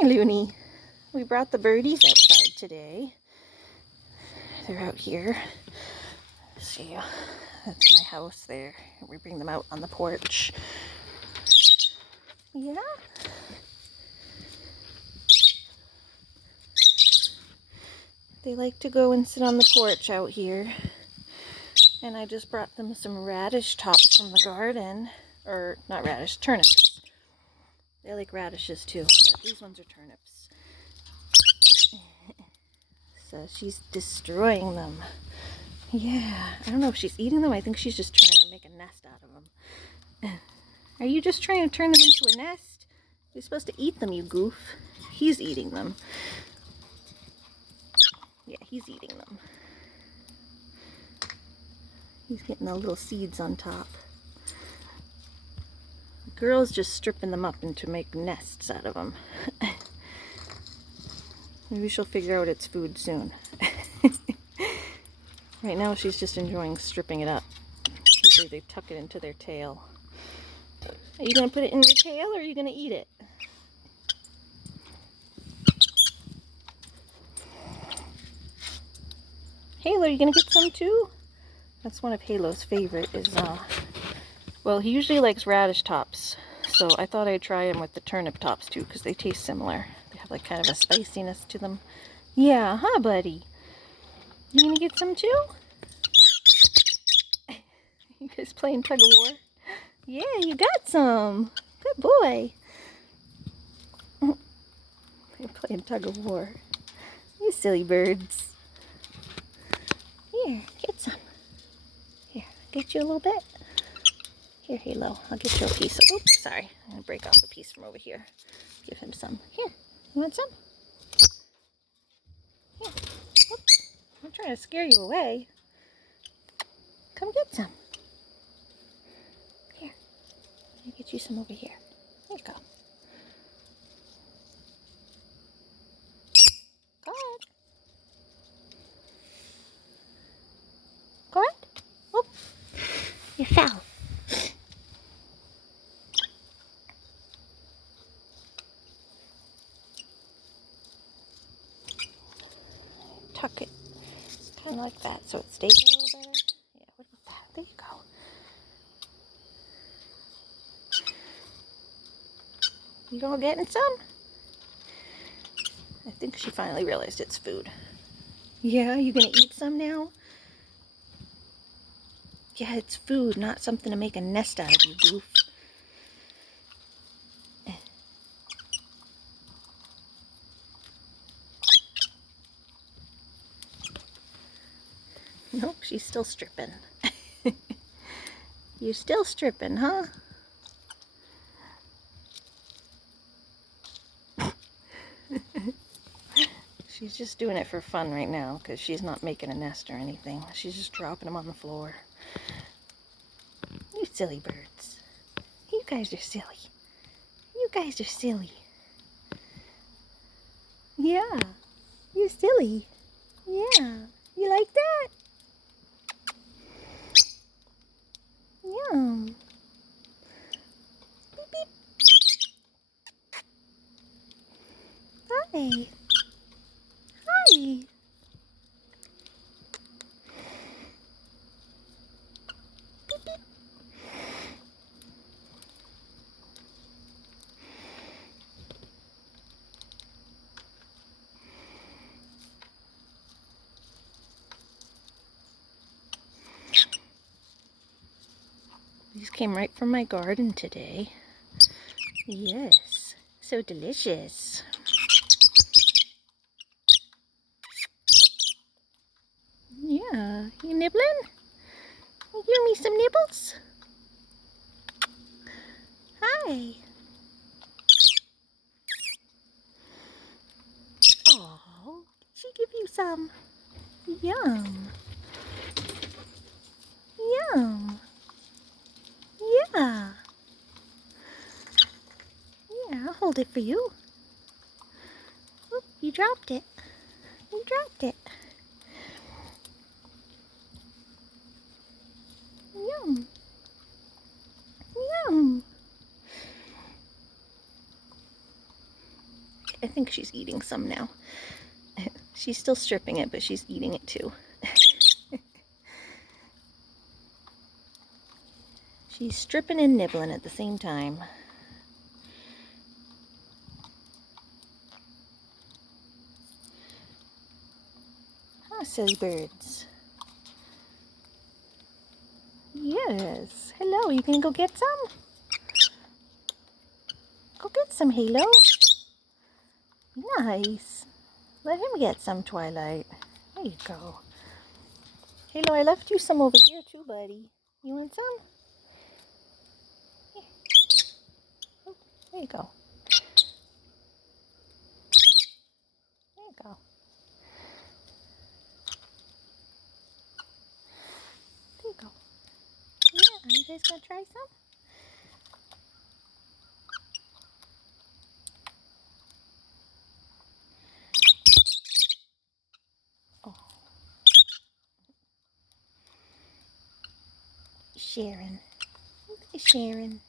Hey, Looney. We brought the birdies outside today. They're out here. See, that's my house there. We bring them out on the porch. Yeah. They like to go and sit on the porch out here. And I just brought them some radish tops from the garden. Or, not radish, turnips. They like radishes too, but these ones are turnips. So she's destroying them. Yeah, I don't know if she's eating them. I think she's just trying to make a nest out of them. Are you just trying to turn them into a nest? You're supposed to eat them, you goof. He's eating them. Yeah, he's eating them. He's getting the little seeds on top. The girl's just stripping them up and to make nests out of them. Maybe she'll figure out its food soon. Right now she's just enjoying stripping it up. Usually they tuck it into their tail. Are you going to put it in your tail or are you going to eat it? Halo, are you going to get some too? That's one of Halo's favorite is, well, he usually likes radish tops. So I thought I'd try him with the turnip tops too because they taste similar. They have like kind of a spiciness to them. Yeah, huh, buddy? You going to get some too? You guys playing tug of war? Yeah, you got some. Good boy. You're playing tug of war. You silly birds. Here, get some. Here, I'll get you a little bit. Here, Halo, I'll get you a piece. Oops, sorry. I'm going to break off a piece from over here. Give him some. Here, you want some? Here. Oops. I'm trying to scare you away. Come get some. Here. I'll get you some over here. There you go. Go ahead. Go ahead. Whoop. You fell. Tuck it kind of like that so it stays a little better. Yeah, what about that? There you go. You all getting some? I think she finally realized it's food. Yeah, you gonna eat some now? Yeah, it's food, not something to make a nest out of, you goof. Nope, she's still stripping. You're still stripping, huh? She's just doing it for fun right now because she's not making a nest or anything. She's just dropping them on the floor. You silly birds. You guys are silly. You guys are silly. Yeah, you're silly. Yeah, you like that? Yum. Beep, beep. Hi. Hi. Beep, beep. These came right from my garden today. Yes, so delicious. Yeah, you nibbling? You give me some nibbles? Hi. Oh, did she give you some? Yum. Yum. Yeah. Yeah, I'll hold it for you. Oop, you dropped it. You dropped it. Yum. Yum. I think she's eating some now. She's still stripping it, but she's eating it too. She's stripping and nibbling at the same time. Ah, silly birds. Yes. Hello, you gonna go get some? Go get some, Halo. Nice. Let him get some, Twilight. There you go. Halo, I left you some over here too, buddy. You want some? Here. Oh, there you go. There you go. There you go. Yeah, are you guys gonna try some? Oh. Sharon. Look at Sharon.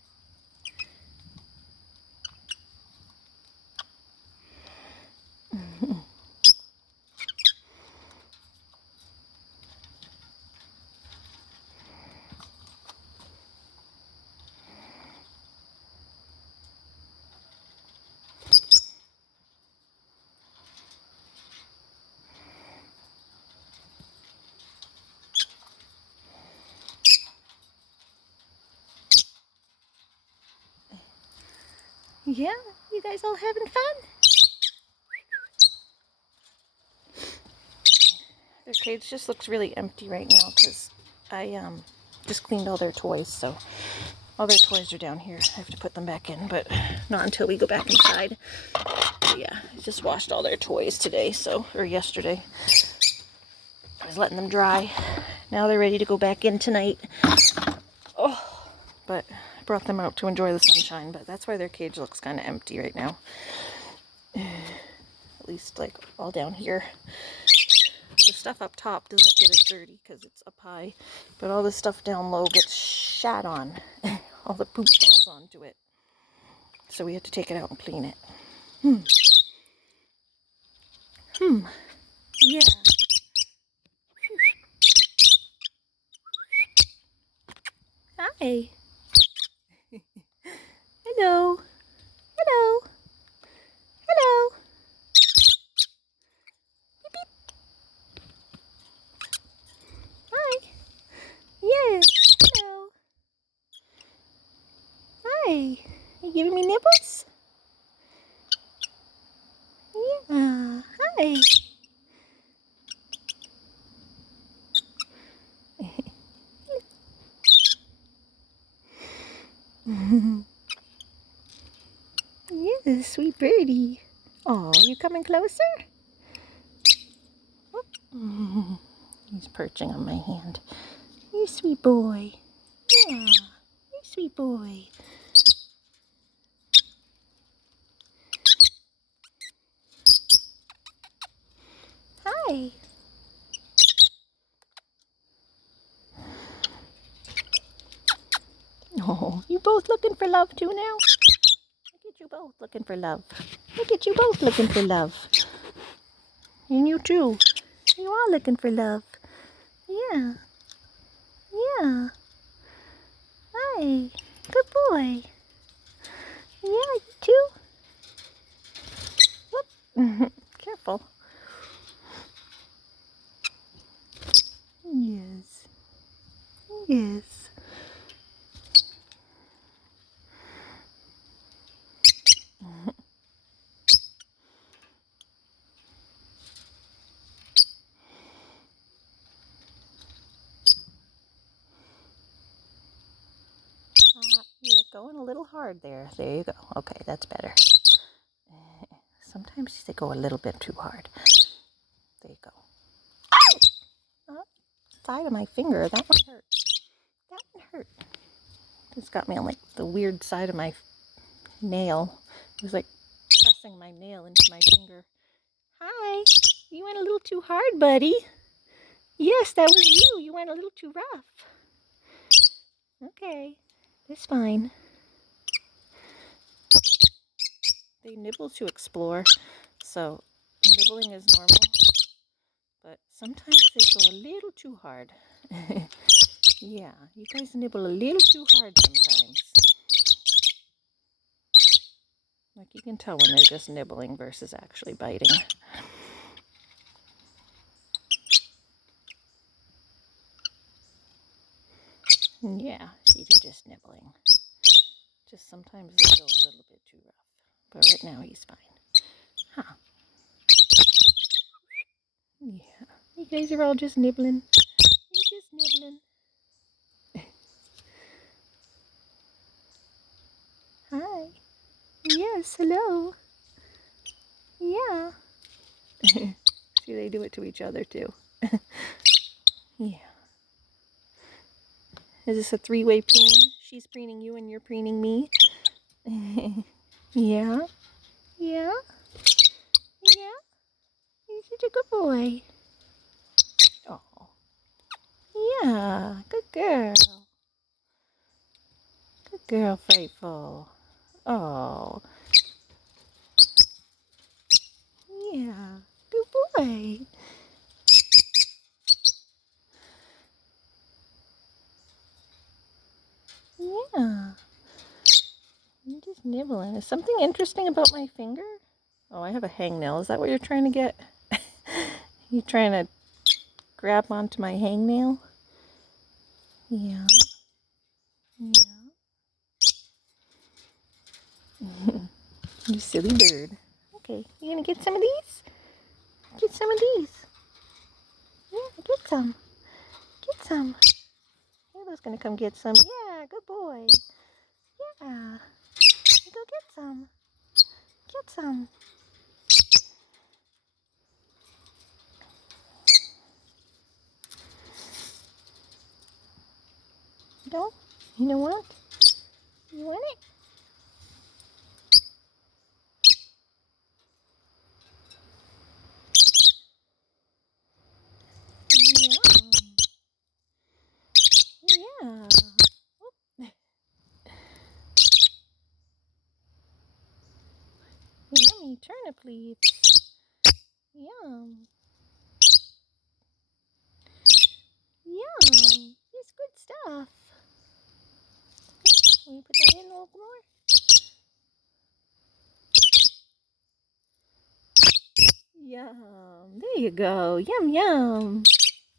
Yeah, you guys all having fun? Their cage just looks really empty right now because I just cleaned all their toys, so all their toys are down here. I have to put them back in, but not until we go back inside. But yeah, I just washed all their toys today, or yesterday. I was letting them dry. Now they're ready to go back in tonight. Oh, but I brought them out to enjoy the sunshine, but that's why their cage looks kind of empty right now. At least like all down here. The stuff up top doesn't get as dirty because it's up high, but all the stuff down low gets shat on. All the poop falls onto it. So we have to take it out and clean it. Yeah. Hi. Hello. Hello. Hello. Beep, beep. Hi. Yes. Hello. Hi. You giving me nibbles? Yeah. Hi. Yes, sweet birdie. Oh, you coming closer? He's perching on my hand. You sweet boy. Yeah, you sweet boy. Hi. Oh, you both looking for love too now? Look at you both looking for love. Look at you both looking for love. And you too. You are looking for love. Yeah. Yeah. Hi. Good boy. Yeah, you too. Whoop. Careful. Yes. Yes. You're going a little hard there. There you go. Okay, that's better. Sometimes they go a little bit too hard. There you go. Oh, side of my finger. That one hurt. That one hurt. It's got me on like the weird side of my nail. It was like pressing my nail into my finger. Hi. You went a little too hard, buddy. Yes, that was you. You went a little too rough. Okay. It's fine. They nibble to explore, so nibbling is normal, but sometimes they go a little too hard. Yeah, you guys nibble a little too hard sometimes. Like you can tell when they're just nibbling versus actually biting. Yeah, see, they're just nibbling. Just sometimes they go a little bit too rough. But right now he's fine. Huh. Yeah. You guys are all just nibbling. You're just nibbling. Hi. Yes, hello. Yeah. See, they do it to each other too. Yeah. Is this a three-way preen? She's preening you and you're preening me? Yeah. Yeah. Yeah. You're such a good boy. Oh. Yeah. Good girl. Good girl, Faithful. Oh. Yeah. Good boy. Yeah. I'm just nibbling. Is something interesting about my finger? Oh, I have a hangnail. Is that what you're trying to get? You trying to grab onto my hangnail? Yeah. Yeah. You silly bird. Okay, you gonna get some of these? Get some of these. Yeah, get some. Get some. Halo's gonna come get some. Yeah, good boy. Yeah. You go get some. Get some. No? You know what? You want it? Yeah. Yummy turnip leaves. Yum. Yum. It's good stuff. Can you put that in a little more? Yum. There you go. Yum, yum.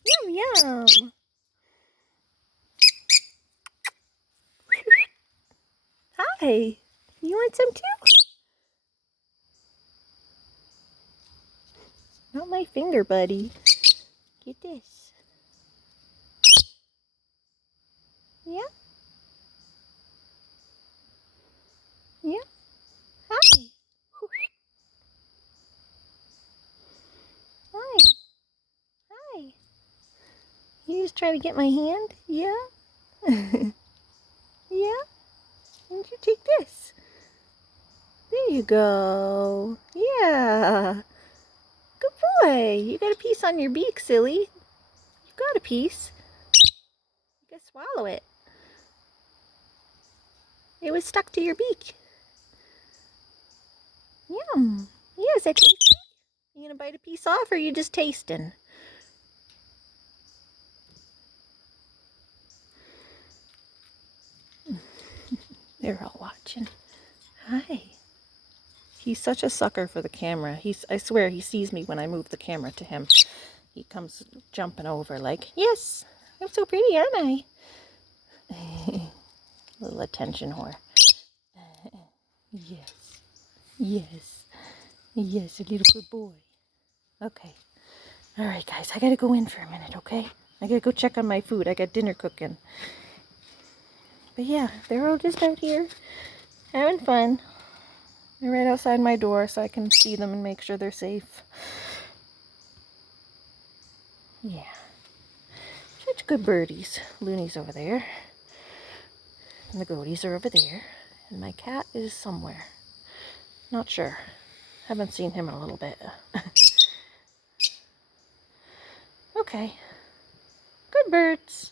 Yum, yum. Hi. You want some too? Not my finger, buddy. Get this. Yeah? Yeah? Hi. Hi. Hi. You just trying to get my hand? Yeah? Yeah? Why don't you take this? There you go. Yeah. Good boy. You got a piece on your beak, silly. You got a piece. You can swallow it. It was stuck to your beak. Yum. Yeah, is that tasty? You gonna bite a piece off or are you just tasting? They're all watching. Hi. He's such a sucker for the camera. I swear he sees me when I move the camera to him. He comes jumping over like, yes, I'm so pretty, aren't I? Little attention whore. Yes. Yes. Yes, a little good boy. Okay. All right, guys, I gotta go in for a minute, okay? I gotta go check on my food. I got dinner cooking. But yeah, they're all just out here having fun. They're right outside my door so I can see them and make sure they're safe. Yeah. Such good birdies. Looney's over there. And the goaties are over there. And my cat is somewhere. Not sure. Haven't seen him in a little bit. Okay. Good birds.